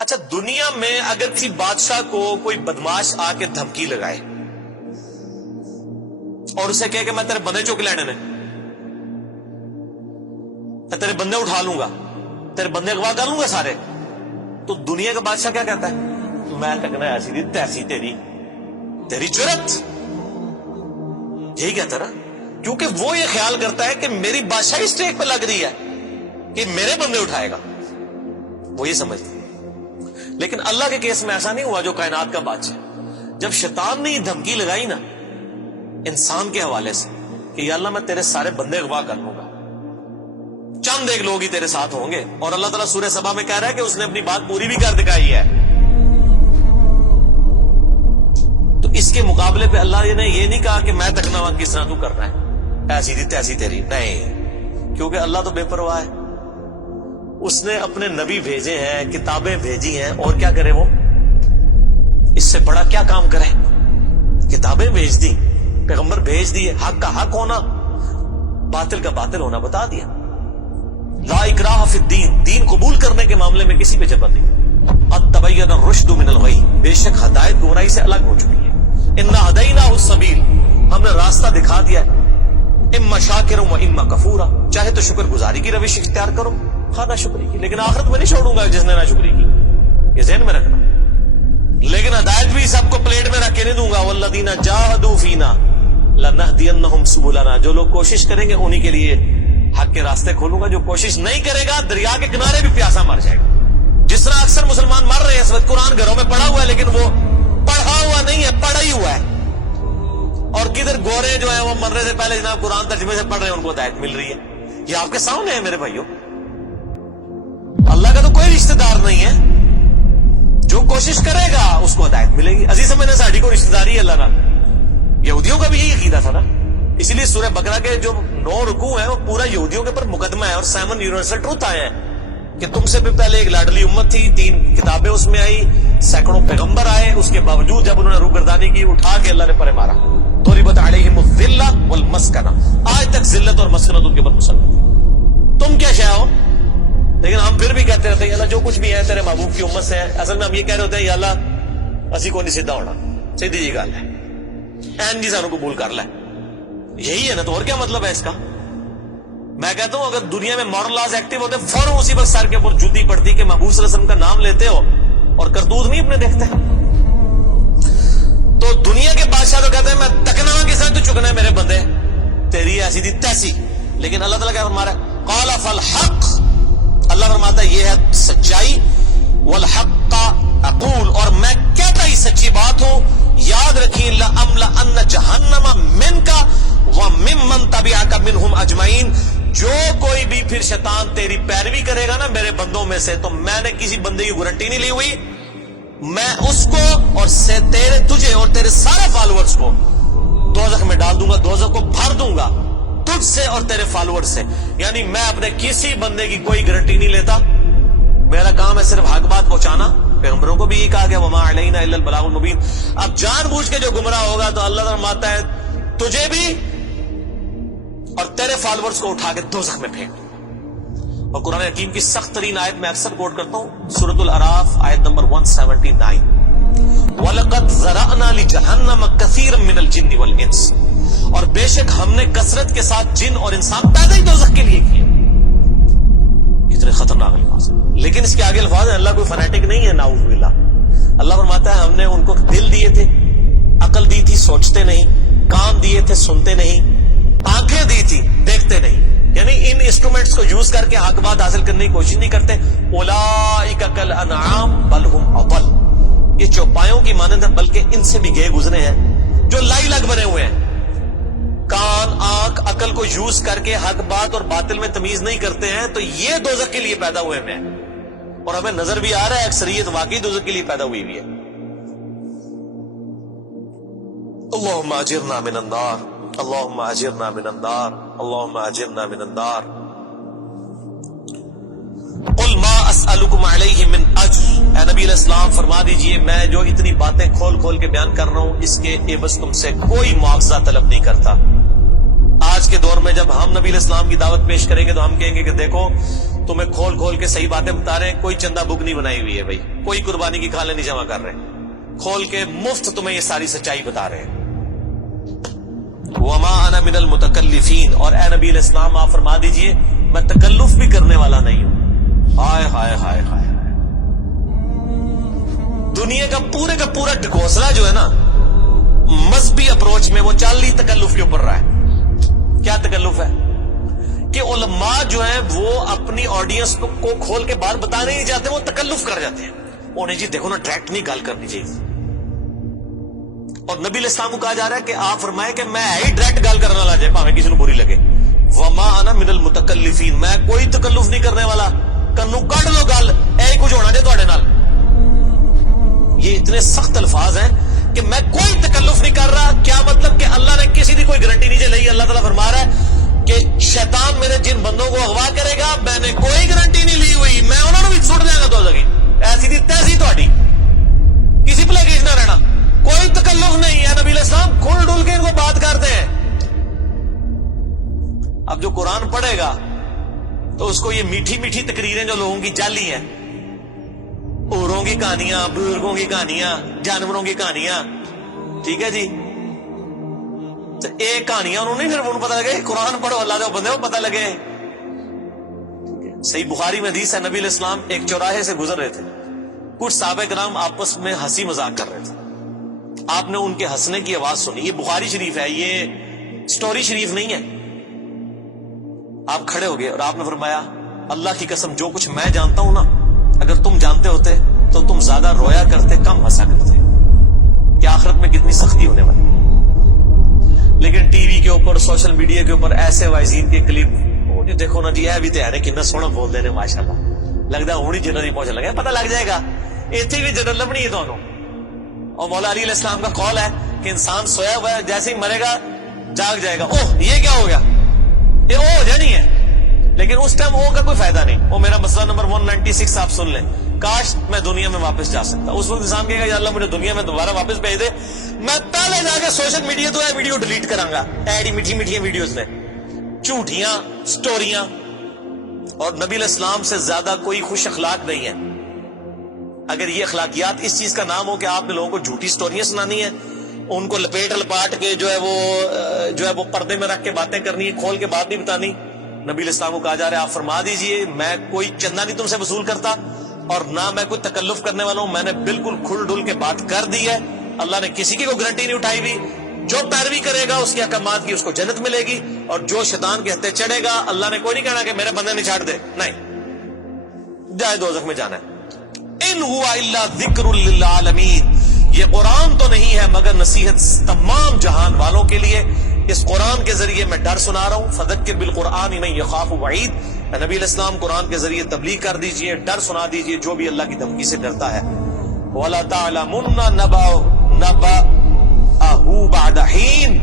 اچھا، دنیا میں اگر کسی بادشاہ کو کوئی بدماش آ کے دھمکی لگائے اور اسے کہے کہ میں تیرے بندے چک لینے میں تیرے بندے اٹھا لوں گا، تیرے بندے اغوا کر لوں گا سارے، تو دنیا کا بادشاہ کیا کہتا ہے؟ میں تکنا ایسی دی تیسی تیری جرت، یہی کہتا نا، کیونکہ وہ یہ خیال کرتا ہے کہ میری بادشاہی اسٹیک پہ لگ رہی ہے کہ میرے بندے اٹھائے گا، وہ یہ سمجھتا ہے۔ لیکن اللہ کے کیس میں ایسا نہیں ہوا جو کائنات کا بادشاہ، جب شیطان نے یہ دھمکی لگائی نا انسان کے حوالے سے کہ یا اللہ میں تیرے سارے بندے اغوا کر لوں گا، چند ایک لوگ ہی تیرے ساتھ ہوں گے، اور اللہ تعالیٰ سورہ سبا میں کہہ رہا ہے کہ اس نے اپنی بات پوری بھی کر دکھائی ہے، تو اس کے مقابلے پہ اللہ نے یہ نہیں کہا کہ میں تکنا کس طرح تو کرنا ہے ایسی تھی تیسی تیری، نہیں، کیونکہ اللہ تو بے پرواہ ہے، اس نے اپنے نبی بھیجے ہیں، کتابیں بھیجی ہیں، اور کیا کرے وہ؟ اس سے بڑا کیا کام کرے؟ کتابیں بھیج دی، پیغمبر بھیج دیے، حق کا حق ہونا، باطل کا باطل ہونا بتا دیا۔ لا اکراہ فی الدین، دین قبول کرنے کے معاملے میں کسی پہ جبر نہیں۔ قد تبین الرشد من الغی، بے شک ہدایت گمراہی سے الگ ہو چکی ہے۔ انا ہدیناہ السبیل، ہم نے راستہ دکھا دیا ہے، اما شاکرا و اما کفورا، چاہے تو شکر گزاری کی روش اختیار کرو، ہاں نہ شکری کی، لیکن آخرت میں نہیں چھوڑوں گا جس نے نہ شکری کی، یہ ذہن میں رکھنا۔ لیکن ہدایت بھی سب کو پلیٹ میں رکھ کے نہیں دوں گا، والذین جاہدوا فینا لنہدینہم سبلنا، جو لوگ کوشش کریں گے انہی کے لیے حق کے راستے کھولوں گا، جو کوشش نہیں کرے گا دریا کے کنارے بھی پیاسا مر جائے گا۔ جس طرح اکثر مسلمان مر رہے ہیں اس وقت، قرآن گھروں میں پڑھا ہوا ہے لیکن وہ پڑھا ہوا نہیں ہے، پڑھا ہی ہوا ہے، اور کدھر گورے جو ہیں وہ مرنے سے پہلے جناب قرآن ترجمے سے پڑھ رہے ہیں، ان کو ہدایت مل رہی ہے۔ یہ آپ کے سامنے ہے میرے بھائیوں، اللہ کا تو کوئی رشتہ دار نہیں ہے، جو کوشش کرے گا اس کو ہدایت ملے گی۔ عزیز میں نے ساڑھی کو رشتہ داری ہے اللہ کا، یہودیوں کا بھی یہی عقیدہ تھا نا، اسی لیے سورہ بقرہ کے جو 9 رکوع ہیں وہ پورا یہودیوں کے اوپر مقدمہ ہے، اور 7 یونیورسل ٹروتھ آئے ہیں کہ تم سے بھی پہلے ایک لاڈلی امت تھی، 3 کتابیں اس میں آئی، سینکڑوں پیغمبر آئے، اس کے باوجود جب انہوں نے روگردانی کی اٹھا کے اللہ نے پرے مارا، ضربت علیہم الذلہ والمسکنہ، آج تک ذلت اور مسکنت ان کے اوپر مسلط، تم کیا شے ہو؟ لیکن ہم پھر بھی کہتے رہتے ہیں اللہ جو کچھ بھی ہے تیرے محبوب کی امت سے ہے۔ اصل میں ہم یہ کہہ رہے ہوتے ہیں یا اللہ اسی کو نہیں سیدھا ہونا، سیدھی جی گل ہے، این جی سانو قبول کر لے، یہی ہے نا، تو اور کیا مطلب ہے اس کا؟ میں کہتا ہوں اگر دنیا میں مارل لاز ایکٹیو ہوتے فوراً اسی وقت سر کے اوپر جوتی پڑتی کہ محبوب صلی اللہ علیہ وسلم کا نام لیتے ہو اور کرتوت نہیں اپنے دیکھتے۔ تو دنیا کے بادشاہ تو کہتے ہیں میں تکنا کس طرح تو چکنا ہے میرے بندے، تیری ایسی تھی تیسی، لیکن اللہ تعالیٰ کیا فرما رہا ہے؟ قال فالحق، اللہ فرماتا ہے یہ ہے سچائی، والحق اقول، اور میں کہتا ہی سچی بات ہوں، یاد رکھیں لأملأن جہنم منک وممن تبعک منہم اجمعین، جو کوئی بھی پھر شیطان تیری پیروی کرے گا نا میرے بندوں میں سے، تو میں نے کسی بندے کی گارنٹی نہیں لی ہوئی، میں اس کو اور تجھے اور تیرے سارے فالوورز کو دوزخ میں ڈال دوں گا، دوزخ کو بھر دوں گا تجھ سے اور تیرے فالوور سے، یعنی میں اپنے کسی بندے کی کوئی گارنٹی نہیں لیتا، میرا کام ہے صرف حق بات پہنچانا۔ پیغمبروں کو بھی یہ کہا گیا وما علینا الا البلاغ المبین۔ اب جان بوجھ کے جو گمراہ ہوگا تو اللہ فرماتا ہے تجھے بھی اور تیرے فالوورز کو اٹھا کے دوزخ میں پھینک۔ اور قرآن حکیم کی سخت ترین آیت میں اکثر کوٹ کرتا ہوں، سورۃ الاعراف آیت نمبر 179، وَلَقَدْ ذَرَأْنَا لِجَهَنَّمَ كَثِيرًا مِنَ الْجِنِّ وَالْإِنسِ، اور بے شک ہم نے کثرت کے ساتھ جن اور انسان پیدا ہی دوزخ کے لیے کیے۔ کتنے خطرناک الفاظ ہیں، لیکن اس کے آگے الفاظ ہیں، اللہ کوئی فنیٹک نہیں ہے، نعوذ باللہ۔ اللہ فرماتا ہے ہم نے ان کو دل دیے تھے، عقل دی تھی سوچتے نہیں، کان دیے تھے سنتے نہیں، آنکھیں دی تھی دیکھتے نہیں، یعنی ان انسٹرومنٹس کو یوز کر کے حق بات حاصل کرنے کی کوشش نہیں کرتے۔ اولئک کالانعام بل ہم اضل، یہ چوپایوں کی مانند ہے بلکہ ان سے بھی گئے گزرے ہیں، جو لائی لگ بنے ہوئے ہیں، کان آنکھ عقل کو یوز کر کے حق بات اور باطل میں تمیز نہیں کرتے ہیں، تو یہ دوزخ کے لیے پیدا ہوئے ہیں، اور ہمیں نظر بھی آ رہا ہے اکثریت واقعی دوزخ کے لیے پیدا ہوئی بھی ہے۔ اللہم اجرنا من النار، اللہم اجرنا من النار، اللہم اجرنا من النار۔ قل ما اسألکم علیہ من اجر، اے نبی علیہ السلام فرما دیجئے میں جو اتنی باتیں کھول کھول کے بیان کر رہا ہوں اس کے عوض تم سے کوئی معاوضہ طلب نہیں کرتا۔ آج کے دور میں جب ہم نبی علیہ السلام کی دعوت پیش کریں گے تو ہم کہیں گے کہ دیکھو تمہیں کھول کھول کے صحیح باتیں بتا رہے ہیں. کوئی چندہ بک نہیں بنائی ہوئی ہے بھائی, کوئی قربانی کی کھالیں نہیں جمع کر رہے, کھول کے مفت تمہیں یہ ساری سچائی بتا رہے ہیں. وما انا من المتکلفین, اور اے نبی علیہ السلام آپ فرما دیجئے میں تکلف بھی کرنے والا نہیں ہوں. ہائے ہائے ہائے ہائے, دنیا کا پورا ڈھکوسلا جو ہے نا مذہبی اپروچ میں وہ چال ہی تکلف کے اوپر رہا ہے. کیا تکلف ہے کہ علماء جو ہیں وہ اپنی آڈینس کو کھول کے بات بتانے نہیں چاہتے, وہ تکلف کر جاتے ہیں. انہیں جی دیکھو نا ڈائریکٹ نہیں گال کرنی چاہیے. اور نبی علیہ السلام کو کہا جا رہا ہے کہ آپ فرمائے کہ میں ہی ڈائریکٹ گال کرنے والا جائے پاویں کسی کو بری لگے. وما انا من المتکلفین, میں کوئی تکلف نہیں کرنے والا. کنو کڈ لو گل, اے کچھ ہونا جے تواڈے نال. یہ اتنے سخت الفاظ ہیں کہ میں کوئی تکلف نہیں کر رہا. کیا مطلب کہ اللہ نے کسی کی کوئی گارنٹی نہیں لئی. اللہ تعالیٰ فرما رہا ہے کہ شیطان میرے جن بندوں کو اغوا کرے گا میں نے کوئی گارنٹی نہیں لی ہوئی, میں انہوں نے بھی چھوڑ دیا گا. تو ایسی دی تیسی تہاڈی, کسی پلے کیس نہ رہنا, کوئی تکلف نہیں ہے. نبی علیہ السلام کھل ڈل کے ان کو بات کرتے ہیں. اب جو قرآن پڑھے گا تو اس کو یہ میٹھی میٹھی تقریریں جو لوگوں کی جعلی ہیں, اوروں کی کہانیاں, بزرگوں کی کہانیاں, جانوروں کی کہانیاں, ٹھیک ہے جی, تو ایک کہانیاں انہوں نے پھر پتہ لگے. قرآن پڑھو اللہ دے بندے کو پتہ لگے. صحیح بخاری میں حدیث ہے, نبی علیہ السلام ایک چوراہے سے گزر رہے تھے. کچھ صحابہ کرام آپس میں ہنسی مذاق کر رہے تھے. آپ نے ان کے ہنسنے کی آواز سنی. یہ بخاری شریف ہے, یہ سٹوری شریف نہیں ہے. آپ کھڑے ہو گئے اور آپ نے فرمایا اللہ کی قسم جو کچھ میں جانتا ہوں نا, اگر تم جانتے ہوتے تو تم زیادہ رویا کرتے, کم ہنسا کرتے. کہ آخرت میں کتنی سختی ہونے والی. لیکن ٹی وی کے اوپر, سوشل میڈیا کے اوپر ایسے وائزین کے کلپ, جی دیکھو نا جی اے بھی تیار ہے کتنا سونا بول دے رہے ماشاءاللہ, لگتا ہے ہونی جنت ہی پہنچ لگا. پتہ لگ جائے گا ایتھے بھی جنت لبنی ہے دونوں. اور مولا علی علیہ السلام کا قول ہے کہ انسان سویا ہوا ہے, جیسے ہی مرے گا جاگ جائے گا. اوہ یہ کیا ہو گیا, یہ او ہو جانی ہے. لیکن اس ٹائم او کا کوئی فائدہ نہیں. وہ میرا مسئلہ نمبر 196 آپ سن لیں. کاش میں دنیا میں واپس جا سکتا. اس وقت انسان کہے گا یا اللہ مجھے دنیا میں دوبارہ واپس بھیج دے, میں پہلے جا کے سوشل میڈیا تو ویڈیو ڈیلیٹ کراں گا. ایڈی میٹھی میٹھی ویڈیوز نے, جھوٹیاں سٹوریاں. اور نبی علیہ السلام سے زیادہ کوئی خوش اخلاق نہیں ہے. اگر یہ اخلاقیات اس چیز کا نام ہو کہ آپ نے لوگوں کو جھوٹی سٹوریاں سنانی ہیں, ان کو لپیٹ لپاٹ کے جو ہے وہ پردے میں رکھ کے باتیں کرنی ہے, کھول کے بات نہیں بتانی. نبی علیہ السلام کو کہا جا رہا ہے آپ فرما دیجئے میں کوئی چندہ نہیں تم سے وصول کرتا, اور نہ میں کوئی تکلف کرنے والا ہوں. میں نے بالکل کھل ڈل کے بات کر دی ہے. اللہ نے کسی کی کوئی گارنٹی نہیں اٹھائی ہوئی. جو پیروی کرے گا اس کے احکامات کی اس کو جنت ملے گی, اور جو شیطان کے ہتھے چڑھے گا اللہ نے کوئی نہیں کہنا کہ میرے بندے نے چھاڑ دے, نہیں جائے دوزخ میں جانا ہے. ان ہوا الا ذکر للعالمین, یہ قرآن تو نہیں ہے مگر نصیحت تمام جہان والوں کے لیے. اس قرآن کے ذریعے میں ڈر سنا رہا ہوں. فذکر بالقرآن من یخاف وعید, نبی علیہ السلام قرآن کے ذریعے تبلیغ کر دیجئے, ڈر سنا دیجئے جو بھی اللہ کی دھمکی سے ڈرتا ہے. وَلَا تَعْلَمُنَّ نَبَأَهُ بَعْدَ حِينٍ,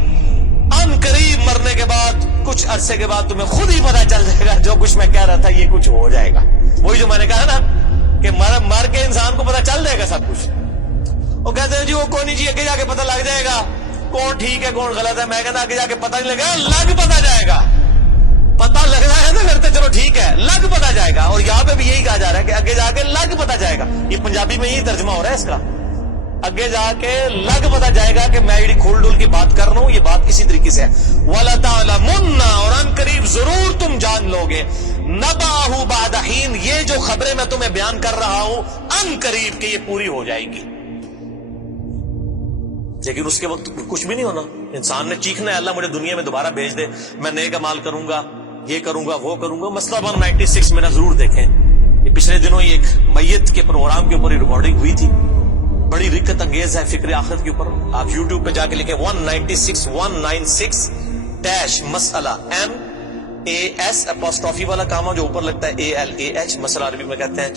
ان قریب مرنے کے بعد کچھ عرصے کے بعد تمہیں خود ہی پتہ چل جائے گا جو کچھ میں کہہ رہا تھا یہ کچھ ہو جائے گا. وہی جو میں نے کہا نا کہ مر کے انسان کو پتہ چل جائے گا سب کچھ. وہ کہتے ہیں جی وہ کوئی نہیں جی, اگے جا کے پتہ لگ جائے گا کون ٹھیک ہے کون غلط ہے. میں کہتا آگے جا کے پتہ نہیں لگا, لگ پتہ جائے گا. پتہ لگ رہا ہے نا پھر تو چلو ٹھیک ہے, لگ پتہ جائے گا. اور یہاں پہ بھی یہی کہا جا رہا ہے کہ اگے جا کے لگ پتہ جائے گا. یہ پنجابی میں یہی ترجمہ ہو رہا ہے اس کا, اگے جا کے لگ پتہ جائے گا کہ میں یہ کھول ڈول کی بات کر رہا ہوں, یہ بات اسی طریقے سے ہے. وَلَا تَعْلَمُنَّ, اور ان قریب ضرور تم جان لو گے, نَبَأَهُ بَعْدَ حِينٍ, یہ جو خبریں میں تمہیں بیان کر رہا ہوں ان قریب کہ یہ پوری ہو جائے گی. لیکن اس کے وقت کچھ بھی نہیں ہونا. انسان نے چیخنا ہے اللہ مجھے دنیا میں دوبارہ بھیج دے, میں نیک اعمال کروں گا, یہ کروں گا وہ کروں گا. مسئلہ 196 میں ضرور دیکھیں, یہ پچھلے دنوں ہی ایک میت کے پروگرام کے اوپر ریکارڈنگ ہوئی تھی, بڑی رکت انگیز ہے فکر آخرت کے اوپر. آپ یوٹیوب پہ جا کے لکھیں 196 مسئلہ, MAS والا کاما جو اوپر لگتا ہے ALAH, مسئلہ عربی میں کہتے ہیں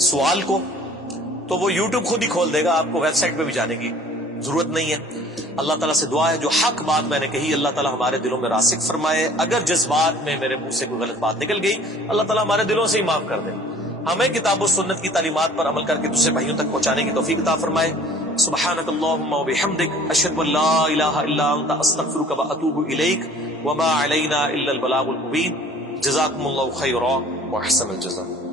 سوال کو. تو وہ یوٹیوب خود ہی کھول دے گا, آپ کو ویب سائٹ پہ بھی جانے کی ضرورت نہیں ہے. اللہ تعالیٰ سے دعا ہے جو حق بات میں نے کہی اللہ تعالیٰ ہمارے دلوں میں راسخ فرمائے. اگر جذبات میں میرے منہ سے کوئی غلط بات نکل گئی اللہ تعالیٰ ہمارے دلوں سے ہی معاف کر دے. ہمیں کتاب و سنت کی تعلیمات پر عمل کر کے دوسرے بھائیوں تک پہنچانے کی توفیق عطا فرمائے. سبحانک اللہم و بحمدک, اشہد ان لا الہ الا انت, استغفرک و اتوب الیک, وما علینا الا البلاغ المبین. جزاکم اللہ خیرا. واحسن الجزاء.